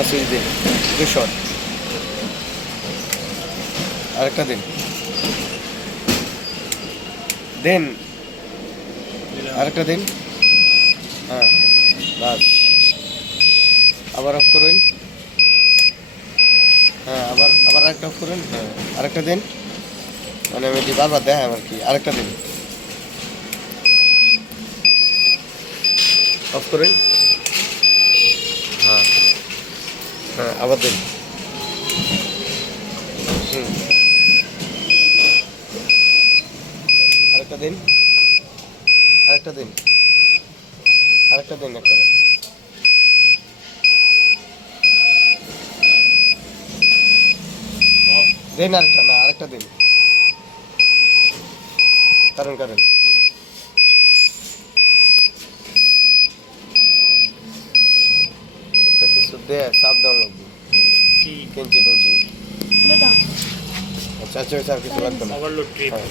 আরেকটা সুইচ দিন, একটু শর্ট, আরেকটা দিন, দেন আরেকটা দিন। হ্যাঁ, বাস। আবার অফ করুন। হ্যাঁ, আবার আবার আরেকটা অফ করুন। হ্যাঁ, আরেকটা দিন, মানে আমি এটি বারবার দেখাম আর কি। আরেকটা দিন, অফ করুন। হ্যাঁ হ্যাঁ, আবার দিন। হুম, আরেকটা দিন, আরেকটা দিন, আরেকটা দিন একটা। দিন আরেকটা, না আরেকটা দিন, কারণ কারণ একটা কিছু দে, চাপ দেওয়া লাগবে। কি টেনছি টেনছি। বেদাম আচ্ছা আচ্ছা, আর কিছু লাগবে না। ওভারলোড ট্রিপ হ্যাঁ।